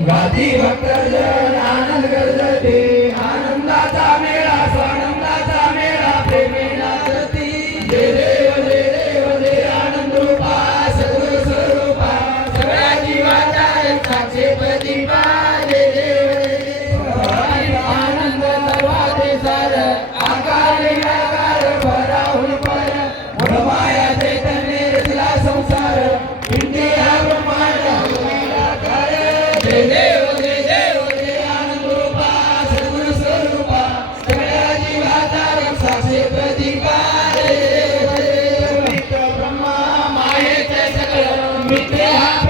ગાતી ભક્ત જન આનંદ ગરજતી ब्रह्मा माये च मित्र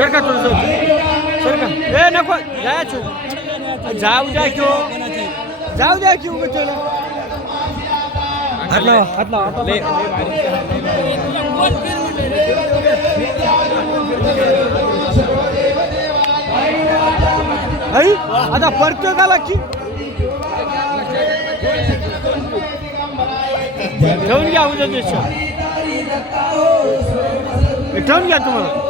सरका थोडं सरका. ए नको. जायचो जाऊ द्या किंवा हो. जाऊ द्या किंवा त्याला. हातला हातला आई आता परतोय का लागची ठेवून घ्या उद्या देश ठेवून घ्या तुम्हाला.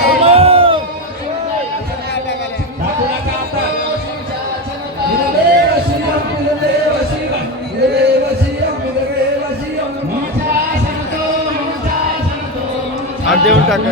আর দেড় টাকা।